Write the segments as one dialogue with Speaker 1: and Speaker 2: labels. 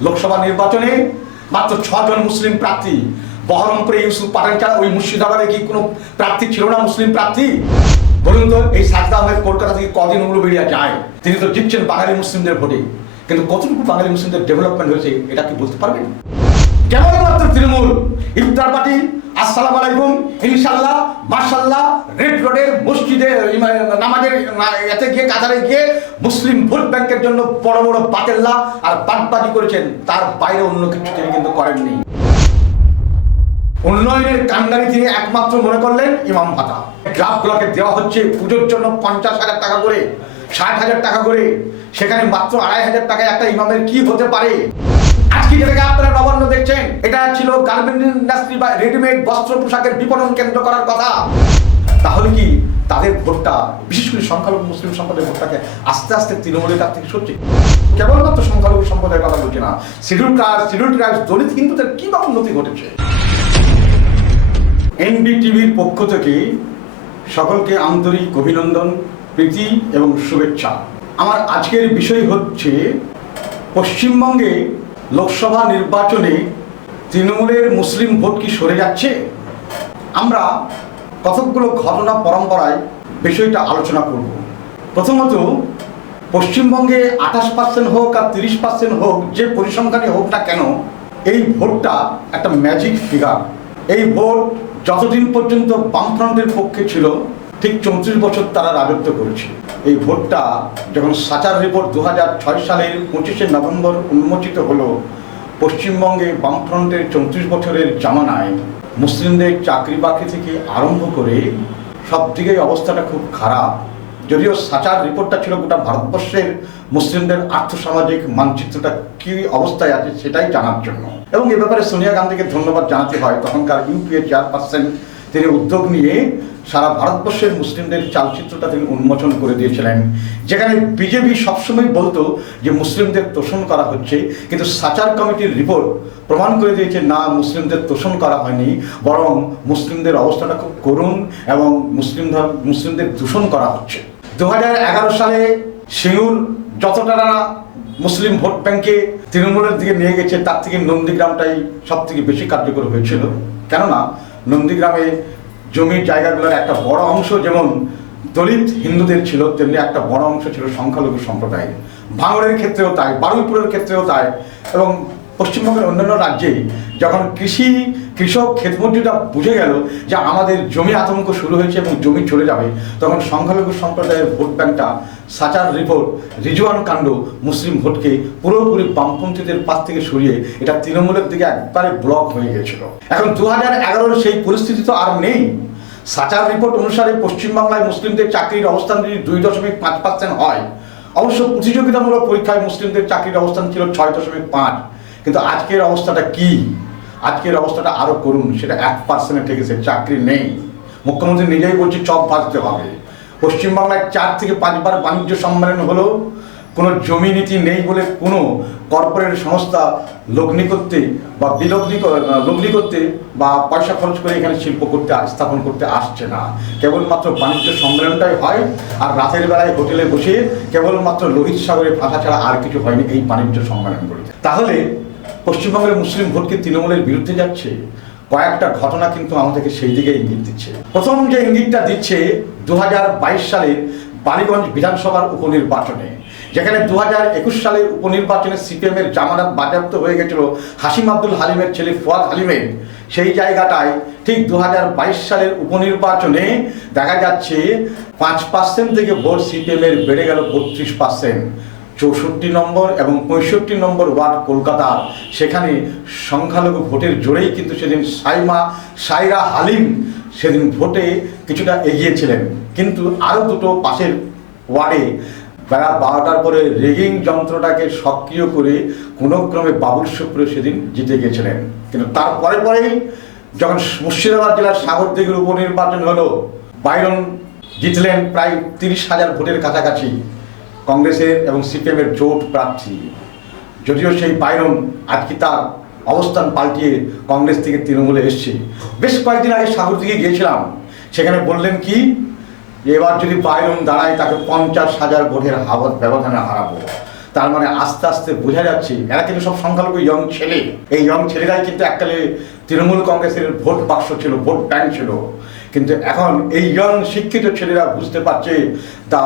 Speaker 1: লোকসভা নির্বাচনে মাত্র ছজন মুসলিম প্রার্থী। বহরমপুরে ইউসুফ পাঠান ছাড়া ওই মুর্শিদাবাদে কি কোনো প্রার্থী ছিল না মুসলিম প্রার্থী? বলুন তো, এই সাজদা আহমেদ কলকাতা থেকে কদিন বেরিয়ে যায়। তিনি তো জিতছেন বাঙালি মুসলিমদের ভোটে। কিন্তু কতটুকু বাঙালি মুসলিমদের ডেভেলপমেন্ট হয়েছে, এটা কি বলতে পারবেন? কেবলমাত্র তৃণমূল? ইফতার পার্টি, আসসালাম আলাইকুম ইনশাল্লাহ মার্শাল্লাহ রেড রোডের মসজিদে ইমা- নামাজের না- এতে গিয়ে কাতারে গিয়ে মুসলিম ভোট ব্যাংকের জন্য বড় বড় বাতেল্লা আর বাটবাজি করেছেন। তার বাইরে অন্য কিছু তিনি কিন্তু করেননি। উন্নয়নের কান্ডারি তিনি একমাত্র মনে করলেন ইমাম ভাতা। গ্রাফগুলোকে দেওয়া হচ্ছে পুজোর জন্য পঞ্চাশ হাজার টাকা করে, ষাট হাজার টাকা করে। সেখানে মাত্র আড়াই হাজার টাকায় একটা ইমামের কি হতে পারে? আজকে যেটাকে আপনারা নবান্ন দেখছেন, এটা ছিল গার্মেন্ট ইন্ডাস্ট্রি বা রেডিমেড বস্ত্র পোশাকের বিপণন কেন্দ্র করার কথা। তাহলে কি তাদের ভোটটা, বিশেষ করে সংখ্যালঘু মুসলিম সম্প্রদায়ের ভোটটাকে আস্তে আস্তে তৃণমূলের কাছ থেকে সরছে। কেবলমাত্র সংখ্যালঘু সম্প্রদায়ের কথা বলছি না, schedule caste schedule tribes Dalit হিন্দুদের কি উন্নতি ঘটেছে? এনবিটিভির পক্ষ থেকে সকলকে আন্তরিক অভিনন্দন, প্রীতি এবং শুভেচ্ছা। আমার আজকের বিষয় হচ্ছে, পশ্চিমবঙ্গে লোকসভা নির্বাচনে তৃণমূলের মুসলিম ভোট কি সরে যাচ্ছে? আমরা কতকগুলো ঘটনা পরম্পরায় বিষয়টা আলোচনা করব। প্রথমত, পশ্চিমবঙ্গে আঠাশ পার্সেন্ট হোক আর তিরিশ পার্সেন্ট হোক, যে পরিসংখ্যানে হোক না কেন, এই ভোটটা একটা ম্যাজিক ফিগার এই ভোট যতদিন পর্যন্ত বামফ্রন্টের পক্ষে ছিল, ঠিক চৌত্রিশ বছর তারা রাজত্ব করেছে এই ভোটটা যখন সাচার রিপোর্ট দু সালের পঁচিশে নভেম্বর উন্মোচিত হলো, পশ্চিমবঙ্গে বামফ্রন্টের চৌত্রিশ বছরের জামানায় মুসলিমদের চাকরি বাকরি থেকে আরম্ভ করে সব দিকেই অবস্থাটা খুব খারাপ। যদিও সাচার রিপোর্টটা ছিল গোটা ভারতবর্ষের মুসলিমদের আর্থসামাজিক মানচিত্রটা কি অবস্থায় আছে সেটাই জানার জন্য। এবং এ ব্যাপারে সোনিয়া গান্ধীকে ধন্যবাদ জানাতে হয়। তখনকার ইউপিএ চেয়ারপারসন তিনি উদ্যোগ নিয়ে সারা ভারতবর্ষের মুসলিমদের চালচিত্রটা তিনি উন্মোচন করে দিয়েছিলেন। যেখানে বিজেপি সবসময় বলতো যে মুসলিমদের তোষণ করা হচ্ছে, কিন্তু সাচার কমিটির রিপোর্ট প্রমাণ করে দিয়েছে, না, মুসলিমদের তোষণ করা হয়নি, বরং মুসলিমদের অবস্থাটা খুব করুণ এবং মুসলিম মুসলিমদের দূষণ করা হচ্ছে। দু হাজার এগারো সালে সিঙ্গুর যতটা মুসলিম ভোট ব্যাংকে তৃণমূলের দিকে নিয়ে গেছে, তার থেকে নন্দীগ্রামটাই সব থেকে বেশি কার্যকর হয়েছিল। কেননা নন্দীগ্রামে জমির জায়গাগুলোর একটা বড় অংশ যেমন দলিত হিন্দুদের ছিল, তেমনি একটা বড় অংশ ছিল সংখ্যালঘু সম্প্রদায়ের। ভাঙড়ের ক্ষেত্রেও তাই, বারুইপুরের ক্ষেত্রেও তাই এবং পশ্চিমবঙ্গের অন্যান্য রাজ্যে যখন কৃষি কৃষক ক্ষেতমন্ত্রীরা বুঝে গেল যে আমাদের জমি আতঙ্ক শুরু হয়েছে এবং জমি চলে যাবে। তখন সংখ্যালঘু সম্প্রদায়ের ভোট ব্যাংকটা সাচার রিপোর্ট, রিজওয়ান কাণ্ড, মুসলিম ভোটকে পুরোপুরি বামপন্থীদের পাশ থেকে সরিয়ে এটা তৃণমূলের দিকে একবারে ব্লক হয়ে গেছিল। এখন দু হাজার সেই পরিস্থিতি তো আর নেই। সাচার রিপোর্ট অনুসারে পশ্চিমবাংলায় মুসলিমদের চাকরির অবস্থান যদি দুই দশমিক পাঁচ পার্সেন্ট হয়, অবশ্য প্রতিযোগিতামূলক পরীক্ষায় মুসলিমদের চাকরির অবস্থান ছিল ছয় দশমিক পাঁচ। কিন্তু আজকের অবস্থাটা কি? আজকের অবস্থাটা আরও করুন, সেটা এক পার্সেন্টে ঠেকেছে চাকরি নেই। মুখ্যমন্ত্রী নিজেই বলছে, চপ ভাজতে হবে। পশ্চিমবাংলায় চার থেকে পাঁচবার বাণিজ্য সম্মেলন হলো কোনো জমি নীতি নেই বলে কোনো কর্পোরেট সংস্থা লগ্নি করতে বা বিলগ্নি লগ্নি করতে বা পয়সা খরচ করে এখানে শিল্প করতে স্থাপন করতে আসছে না। কেবলমাত্র বাণিজ্য সম্মেলনটাই হয় আর রাতের বেলায় হোটেলে বসে কেবলমাত্র লোহিত সাগরের ভাষা ছাড়া আর কিছু হয়নি এই বাণিজ্য সম্মেলনগুলিতে। তাহলে পশ্চিমবঙ্গের মুসলিম ভোট কি তৃণমূলের বিরুদ্ধে যাচ্ছে, কয়েকটা ঘটনা কিন্তু আমাদেরকে সেই দিকে ইঙ্গিত দিচ্ছে। প্রথম যে ইঙ্গিতটা দিচ্ছে দু সালের বালিগঞ্জ বিধানসভার উপনির্বাচনে, যেখানে দু হাজার একুশ সালের উপনির্বাচনে সিপিএম এর জামানত বাজেয়াপ্ত হয়ে গেছিল হাসিম আব্দুল হালিমের ছেলে ফুয়াদ হালিমের। সেই জায়গাটায় ঠিক দু হাজার বাইশ সালের উপনির্বাচনে দেখা যাচ্ছে পাঁচ পার্সেন্ট থেকে ভোট সিপিএম এর বেড়ে গেল বত্রিশ পার্সেন্ট চৌষট্টি নম্বর এবং পঁয়ষট্টি নম্বর ওয়ার্ড কলকাতা সেখানে সংখ্যালঘু ভোটের জোরেই কিন্তু সেদিন সাইমা, সাইরা হালিম সেদিন ভোটে কিছুটা এগিয়েছিলেন কিন্তু আরও দুটো পাশের ওয়ার্ডে বেলা বারোটার পরে রেগিং যন্ত্রটাকে সক্রিয় করে কোনো ক্রমে বাবুল শুক্র সেদিন জিতে গেছিলেন। কিন্তু তারপরে পরেই যখন মুর্শিদাবাদ জেলার সাগরদিঘির উপনির্বাচন হলো, বাইরন জিতলেন প্রায় তিরিশ হাজার ভোটের কাছাকাছি। কংগ্রেসের এবং সিপিএমের জোট প্রার্থী। যদিও সেই বাইরন আজকে তার অবস্থান পাল্টিয়ে কংগ্রেস থেকে তৃণমূলে এসছে। বেশ কয়েকদিন আগে সাগর দিকে গিয়েছিলাম। সেখানে বললেন কি, এবার যদি বাইরন দাঁড়ায়, তাকে পঞ্চাশ হাজার ভোটের হাবত ব্যবধানে হারাবো। তার মানে আস্তে আস্তে বোঝা যাচ্ছে, এরা কিন্তু সব সংখ্যালঘু ইয়ং ছেলে। এই ইয়ং ছেলেরাই কিন্তু এককালে তৃণমূল কংগ্রেসের ভোট বাক্স ছিল, ভোট ব্যাংক ছিল। কিন্তু এখন এই ইয়ং শিক্ষিত ছেলেরা বুঝতে পারছে the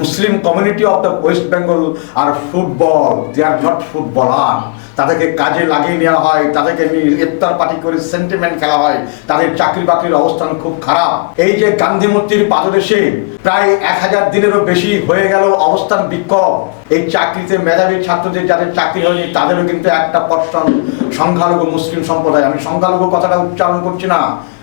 Speaker 1: Muslim community of the West Bengal R football they are not footballer তাদেরকে কাজে লাগিয়ে নেওয়া হয়, তাদেরকে ইফতার পার্টি করে সেন্টিমেন্ট খেলা হয়, তাদের চাকরি বাকরির অবস্থান খুব খারাপ। এই যে গান্ধী মূর্তির পাদদেশে প্রায় এক হাজার দিনেরও বেশি হয়ে গেল অবস্থান বিক্ষোভ। এই চাকরিতে মেধাবী ছাত্রদের যাদের চাকরি হয়নি, তাদেরও কিন্তু একটা পর্ষণ সংখ্যালঘু মুসলিম সম্প্রদায়। আমি সংখ্যালঘু কথাটা উচ্চারণ করছি না।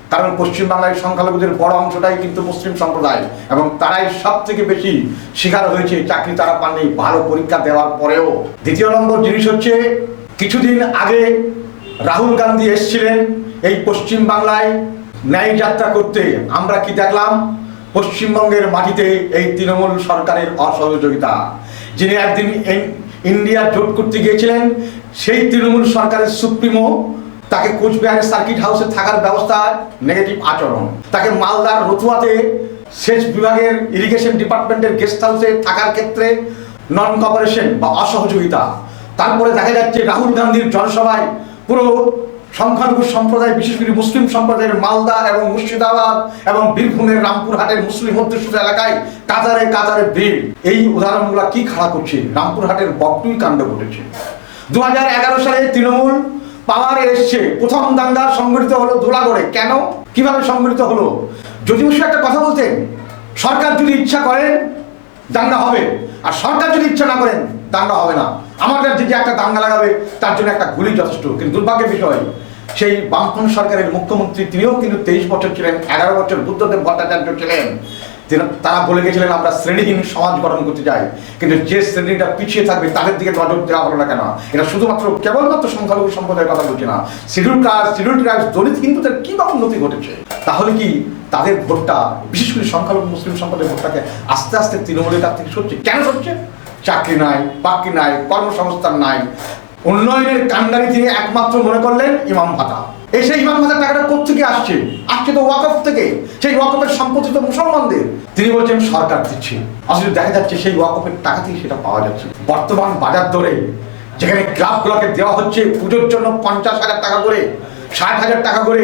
Speaker 1: কারণ পশ্চিমবাংলায় সংখ্যালঘুদের বড় অংশটাই কিন্তু মুসলিম সম্প্রদায় এবং তারাই সব থেকে বেশি শিকার হয়েছে, চাকরি তারা পাননি, ভালো পরীক্ষা দেওয়ার পরেও। দ্বিতীয় নম্বর জিনিস হচ্ছে, কিছুদিন আগে রাহুল গান্ধী এসছিলেন এই পশ্চিম বাংলায় ন্যায় যাত্রা করতে। আমরা কি দেখলাম? পশ্চিমবঙ্গের মাটিতে এই তৃণমূল সরকারের অসহযোগিতা। যিনি একদিন ইন- ইন্ডিয়া জোট করতে গিয়েছিলেন, সেই তৃণমূল সরকারের সুপ্রিমো তাকে কোচবিহারের সার্কিট হাউসে থাকার ব্যবস্থা নেগেটিভ আচরণ। তাকে মালদার রতুয়াতে সেচ বিভাগের ইরিগেশন ডিপার্টমেন্টের গেস্ট হাউসে থাকার ক্ষেত্রে নন কপারেশন বা অসহযোগিতা। তারপরে দেখা যাচ্ছে রাহুল গান্ধীর জনসভায় পুরো সংখ্যালঘু সম্প্রদায়, বিশেষ করে মুসলিম সম্প্রদায়ের মালদা এবং মুর্শিদাবাদ এবং বীরভূমের রামপুরহাটের মুসলিম অধ্যুষিত এলাকায় কাতারে কাতারে ভিড়। এই উদাহরণগুলো কি খাড়া করছে? রামপুরহাটের বকটুই কাণ্ড ঘটেছে। দু হাজার এগারো সালে তৃণমূল পাওয়ারে এসছে। প্রথম দাঙ্গা সংগঠিত হলো ধুলাগড়ে। কেন? কীভাবে সংগঠিত হলো? যদি বসু একটা কথা বলতেন, সরকার যদি ইচ্ছা করেন, দাঙ্গা হবে। আর সরকার যদি ইচ্ছা না করেন, দাঙ্গা হবে না। আমাদের যে একটা দাঙ্গা লাগাবে, তার জন্য একটা গুলি যথেষ্ট। কিন্তু দুর্ভাগ্যের বিষয়, সেই বামপন্থী সরকারের মুখ্যমন্ত্রী, তিনিও কিন্তু তেইশ বছর ছিলেন, এগারো বছর বুদ্ধদেব ভট্টাচার্য ছিলেন। তারা বলে গেছিলেন, আমরা শ্রেণীহীন সমাজ গঠন করতে চাই। কিন্তু যে শ্রেণীটা পিছিয়ে থাকবে, তাদের দিকে নজর দেওয়া হলো না কেন? এটা শুধুমাত্র কেবলমাত্র সংখ্যালঘু সম্প্রদায়ের কথা বলছি না। Schedule caste schedule tribes Dalit হিন্দুদের কি বা উন্নতি ঘটেছে? তাহলে কি তাদের ভোটটা, বিশেষ করে সংখ্যালঘু মুসলিম সম্প্রদায়ের ভোটটাকে আস্তে আস্তে তৃণমূলের কাছ থেকে সরছে? কেন সরছে? চাকরি নাই, বাকরি নাই, কর্মসংস্থান নাই। উন্নয়নের কান্ডারি তিনি একমাত্র মনে করলেন ইমাম ভাতা। এই সেই ইমাম ভাতার টাকাটা কোথেকে আসছে? আসছে তো ওয়াকফ থেকে। সেই ওয়াকফের সম্পত্তি তো মুসলমানদের। তিনি বলছেন, সরকার দিচ্ছে। আসলে দেখা যাচ্ছে সেই ওয়াকফের টাকা থেকে সেটা পাওয়া যাচ্ছে। বর্তমান বাজার দরে যেখানে ক্লাবগুলোকে দেওয়া হচ্ছে পুজোর জন্য পঞ্চাশ হাজার টাকা করে, ষাট হাজার টাকা করে,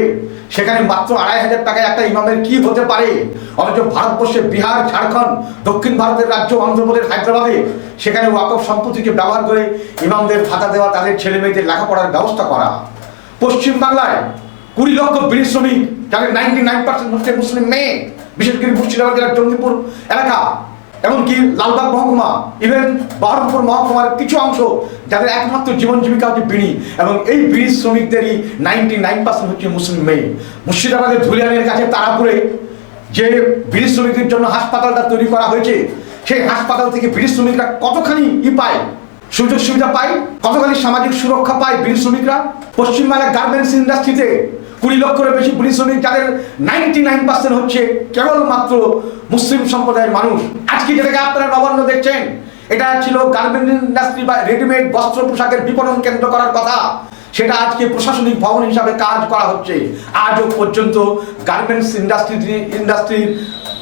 Speaker 1: সেখানে মাত্র আড়াই হাজার টাকায় একটা ইমামের কি হতে পারে? অথচ ভারতবর্ষে বিহার, ঝাড়খণ্ড, দক্ষিণ ভারতের রাজ্য, অন্ধ্রপ্রদেশ, হায়দ্রাবাদে সেখানে ওয়াকফ সম্পত্তিকে ব্যবহার করে ইমামদের ভাতা দেওয়া, তাদের ছেলে মেয়েদের লেখাপড়ার ব্যবস্থা করা। পশ্চিম বাংলায় কুড়ি লক্ষ বিড়ি শ্রমিক, যাদের নাইনটি নাইন পার্সেন্ট হচ্ছে মুসলিম মেয়ে বিশেষ করে মুর্শিদাবাদ জেলার জঙ্গিপুর এলাকা, এমনকি লালবাগ মহকুমা ইভেন বহরমপুর মহকুমার কিছু অংশ, যাদের একমাত্র জীবন জীবিকা হচ্ছে বিড়ি, এবং এই বিড়ি শ্রমিকদেরই নাইনটি নাইন পার্সেন্ট হচ্ছে মুসলিম মেয়ে মুর্শিদাবাদের ধুলিয়ানের কাছে তারাপুরে যে বিড়ি শ্রমিকদের জন্য হাসপাতালটা তৈরি করা হয়েছে, সেই হাসপাতাল থেকে বিড়ি শ্রমিকরা কতখানি ই পায়? সুযোগ সুবিধা পায়, কতখানি সামাজিক সুরক্ষা পায় বিড়ি শ্রমিকরা? পশ্চিমবাংলার গার্মেন্টস ইন্ডাস্ট্রিতে কুড়ি লক্ষের বেশি বিড়ি শ্রমিক, যাদের নাইনটি নাইন পার্সেন্ট হচ্ছে কেবলমাত্র মুসলিম সম্প্রদায়ের মানুষ। আজকে যেটাকে আপনারা নবান্ন দেখছেন, এটা ছিল গার্মেন্ট ইন্ডাস্ট্রি বা রেডিমেড বস্ত্র পোশাকের বিপণন কেন্দ্র করার কথা। সেটা আজকে প্রশাসনিক ভবন হিসাবে কাজ করা হচ্ছে। আজও পর্যন্ত গার্মেন্টস ইন্ডাস্ট্রি ইন্ডাস্ট্রির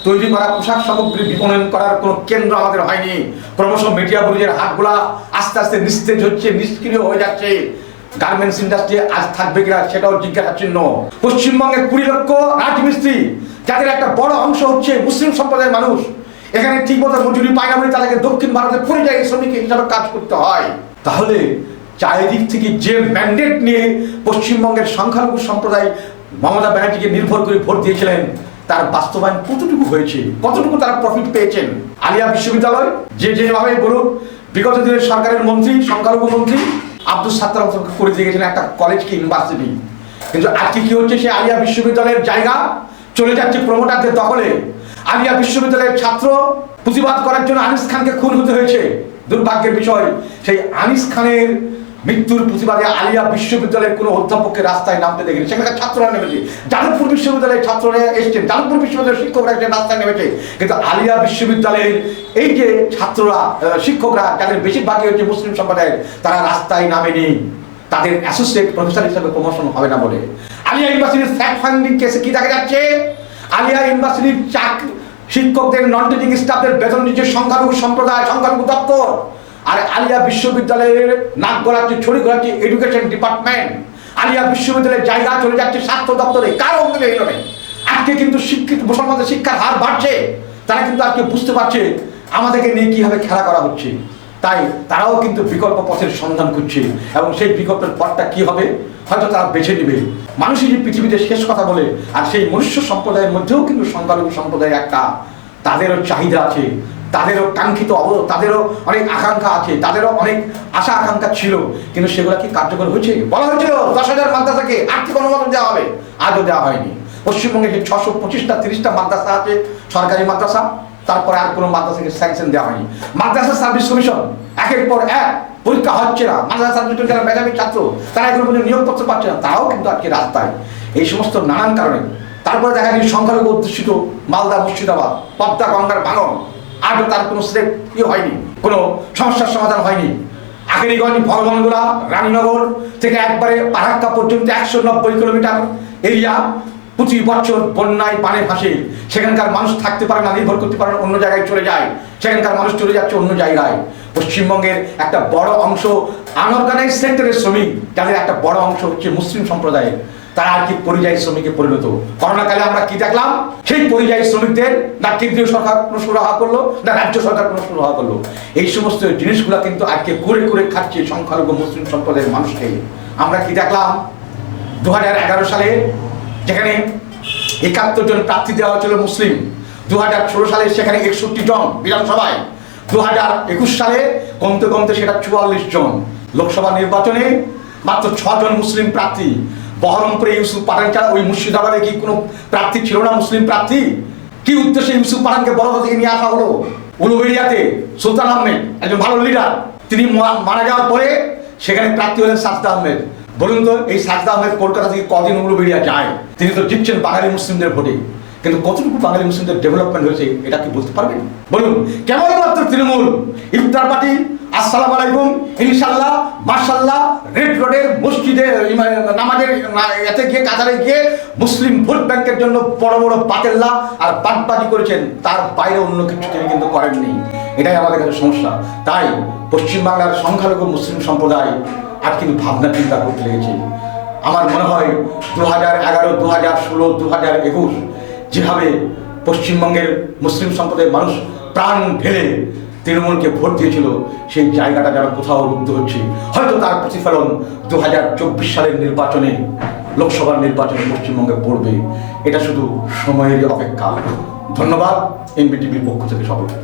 Speaker 1: তৈরি করা পোশাক সামগ্রী বিপণন করার কোনো কেন্দ্র আমাদের হয়নি। ক্রমশ মিডিয়া বুরুজের হাতগুলা আস্তে আস্তে নিস্তেজ হচ্ছে, নিষ্ক্রিয় হয়ে যাচ্ছে। গার্মেন্টস ইন্ডাস্ট্রি আজ থাকবে কিনা সেটাও জিজ্ঞাসা চিহ্ন। পশ্চিমবঙ্গের কুড়ি লক্ষ রাজমিস্ত্রি যাদের একটা বড় অংশ হচ্ছে মুসলিম সম্প্রদায়ের মানুষ, এখানে ঠিকমতো মজুরি পায় না বলে তাদেরকে দক্ষিণ ভারতের পরিযায়ী শ্রমিক হিসাবে কাজ করতে হয়। তাহলে চারিদিক থেকে যে ম্যান্ডেট নিয়ে পশ্চিমবঙ্গের সংখ্যালঘু সম্প্রদায় মমতা ব্যানার্জিকে নির্ভর করে ভোট দিয়েছিলেন তার বাস্তবায়ন কতটুকু হয়েছে কতটুকু তারা প্রফিট পেয়েছেন? আলিয়া বিশ্ববিদ্যালয়, যে যেভাবে বলুন বিগত দিনের সরকারের মন্ত্রী, সংখ্যালঘু মন্ত্রী, আব্দুল সাত্তার করে দিয়ে গেছেন একটা কলেজকে ইউনিভার্সিটি কিন্তু আজকে কি হচ্ছে? সে আলিয়া বিশ্ববিদ্যালয়ের জায়গা চলে যাচ্ছে প্রমোটারদের দখলে। আলিয়া বিশ্ববিদ্যালয়ের ছাত্র প্রতিবাদ করার জন্য আনিস খানকে খুন হতে হয়েছে। দুর্ভাগ্যের বিষয়, সেই আনিস খানের মৃত্যুর প্রতিবাদে আলিয়া বিশ্ববিদ্যালয়ের কোনো অধ্যাপককে রাস্তায় নামতে দেখেনি। সেখানকার ছাত্ররা নেমেছে। যাদবপুর বিশ্ববিদ্যালয়ের ছাত্ররা এসছেন। যাদবপুর বিশ্ববিদ্যালয়ের শিক্ষকরা এসে রাস্তায় নেমেছে। কিন্তু আলিয়া বিশ্ববিদ্যালয়ের এই যে ছাত্ররা শিক্ষকরা, যাদের বেশিরভাগই হচ্ছে মুসলিম সম্প্রদায়ের, তারা রাস্তায় নামেনি। তাদের অ্যাসোসিয়েট প্রফেসর হিসেবে প্রমোশন হবে না বলে। আলিয়া ইউনিভার্সিটির ফ্যাক্ট ফাইন্ডিং কেসে কি দেখা যাচ্ছে? আলিয়া ইউনিভার্সিটির চাকরি শিক্ষকদের নন টিচিং স্টাফদের বেতন দিচ্ছে সংখ্যালঘু সম্প্রদায়, সংখ্যালঘু দপ্তর। আর আলিয়া বিশ্ববিদ্যালয়ের নাক গলাচ্ছে, ছড়ি গলাচ্ছে এডুকেশন ডিপার্টমেন্ট আলিয়া বিশ্ববিদ্যালয়ের জায়গা চলে যাচ্ছে স্বাস্থ্য দপ্তরে, কার অঙ্গে এলো নেই আজকে কিন্তু শিক্ষিত, মুসলমানদের শিক্ষার হার বাড়ছে। তারা কিন্তু আজকে বুঝতে পারছে আমাদেরকে নিয়ে কীভাবে খেলা করা হচ্ছে। তাই তারাও কিন্তু বিকল্প পথের সন্ধান করছে এবং সেই বিকল্পের পথটা কি হবে, হয়তো তারা বেছে নেবে। মানুষই যে পৃথিবীতে শেষ কথা বলে, আর সেই মনুষ্য সম্প্রদায়ের মধ্যেও কিন্তু সংখ্যালঘু সম্প্রদায় একটা, তাদেরও চাহিদা আছে। তাদেরও কাঙ্ক্ষিত অব, তাদেরও অনেক আকাঙ্ক্ষা আছে, তাদেরও অনেক আশা আকাঙ্ক্ষা ছিল। কিন্তু সেগুলো কি কার্যকর হয়েছে? বলা হয়েছিল, দশ হাজার মাদ্রাসাকে আর্থিক অনুমোদন দেওয়া হবে। আজও দেওয়া হয়নি। পশ্চিমবঙ্গে যে ছশো পঁচিশটা, তিরিশটা মাদ্রাসা আছে, সরকারি মাদ্রাসা। তারপরে আর কোনো মাদ্রাসাকে স্যাংশন দেওয়া হয়নি। মাদ্রাসা সার্ভিস কমিশন একের পর এক পরীক্ষা হচ্ছে না। মাদ্রাসা সার্ভিস যারা মেধাবী ছাত্র, তারা এখনও পর্যন্ত নিয়োগপত্র পাচ্ছে না। তারাও কিন্তু আজকে রাস্তায়। এই সমস্ত নানান কারণে। তারপরে দেখা যায় সংখ্যালঘু অধ্যুষিত মালদা, মুর্শিদাবাদ, পদ্মা গঙ্গার ভাঙন আজও তার কোনো স্টেপ ইয়ে হয়নি, কোনো সমস্যার সমাধান হয়নি। আগেরিগঞ্জ ভগবানগোলা রানীনগর থেকে একবারে পারাক্কা পর্যন্ত একশো নব্বই কিলোমিটার এরিয়া প্রতি বছর বন্যায় পানে ভাসে। সেখানকার মানুষ থাকতে পারে না, নির্ভর করতে পারে অন্য জায়গায় চলে যায়। সেখানকার মানুষ চলে যাচ্ছে অন্য জায়গায়। পশ্চিমবঙ্গের একটা বড় অংশ আনঅর্গানাইজ সেক্টরের শ্রমিক, যাদের একটা বড় অংশ হচ্ছে মুসলিম সম্প্রদায়ের। তারা আর কি পরিযায়ী শ্রমিকে পরিণত করোনাকালে আমরা কি দেখলাম? সেই পরিযায়ী শ্রমিকদের না কেন্দ্রীয় সরকার কোনো সুরাহা করল, না রাজ্য সরকার কোনো সুরাহা করল? এই সমস্ত জিনিসগুলো কিন্তু আজকে করে করে খাচ্ছে সংখ্যালঘু মুসলিম সম্প্রদায়ের মানুষকে। আমরা কি দেখলাম? দু সালে যেখানে একাত্তর জন প্রার্থী দেওয়া হয়েছিল মুসলিম দু হাজার ষোলো সালে সেখানে একষট্টি জন বিধানসভায় দু হাজার একুশ সালে কমতে কমতে সেটা চুয়াল্লিশ জন। লোকসভা নির্বাচনে মাত্র ছজন মুসলিম প্রার্থী বহরমপুরে ইউসুফ পাঠান ছাড়া ওই মুর্শিদাবাদে কি কোনো প্রার্থী ছিল না, মুসলিম প্রার্থী? কি উদ্দেশ্যে ইউসুফ পাঠানকে বড় থেকে নিয়ে আসা হলো? উলুবেড়িয়াতে সুলতান আহমেদ, একজন ভালো লিডার তিনি মারা যাওয়ার পরে সেখানে প্রার্থী হলেন সাজদা আহমেদ। বলুন তো, এই সাজদা আহমেদ কলকাতা থেকে কদিন উলুবেড়িয়া যায়? তিনি তো জিতছেন বাঙালি মুসলিমদের ভোটে। কিন্তু কতটুকু বাঙালি মুসলিমদের ডেভেলপমেন্ট হয়েছে, এটা কি বলতে পারবেন? বলুন কেবলমাত্র তৃণমূল? ইফতার পার্টি আসসালামু আলাইকুম। ইনশাল্লাহ মার্শাল্লাহ রেড রোডের মসজিদে নামাজের এতে গিয়ে কাতারে গিয়ে মুসলিম ভোট ব্যাংকের জন্য বড় বড় পাতেল্লা আর বাদবাজি করেছেন। তার বাইরে অন্য কিছু তিনি কিন্তু করেননি। এটাই আমাদের কাছে সমস্যা। তাই পশ্চিমবাংলার সংখ্যালঘু মুসলিম সম্প্রদায় আর কিন্তু ভাবনা চিন্তা করতে লেগেছে। আমার মনে হয় দু হাজার এগারো দু হাজার ষোলো দু হাজার একুশ যেভাবে পশ্চিমবঙ্গের মুসলিম সম্প্রদায়ের মানুষ প্রাণ ঢেলে তৃণমূলকে ভোট দিয়েছিল, সেই জায়গাটা যারা কোথাও রুদ্ধ হচ্ছে। হয়তো তার প্রতিফলন দু হাজার চব্বিশ সালের নির্বাচনে, লোকসভার নির্বাচনে পশ্চিমবঙ্গে পড়বে। এটা শুধু সময়ের অপেক্ষা। ধন্যবাদ, এনবিটিভির পক্ষ থেকে সকলকে